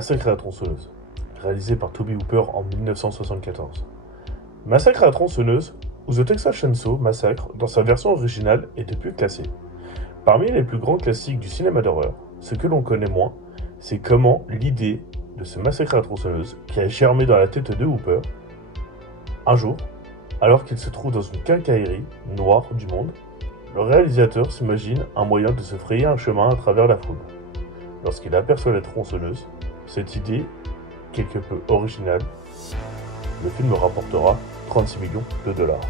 Massacre à la tronçonneuse, réalisé par Toby Hooper en 1974. Massacre à la tronçonneuse, ou The Texas Chainsaw Massacre, dans sa version originale, est depuis classé. Parmi les plus grands classiques du cinéma d'horreur, ce que l'on connaît moins, c'est comment l'idée de ce massacre à la tronçonneuse, qui a germé dans la tête de Hooper, un jour, alors qu'il se trouve dans une quincaillerie noire du monde, le réalisateur s'imagine un moyen de se frayer un chemin à travers la foule. Lorsqu'il aperçoit la tronçonneuse, cette idée, quelque peu originale, le film rapportera 36 millions de dollars.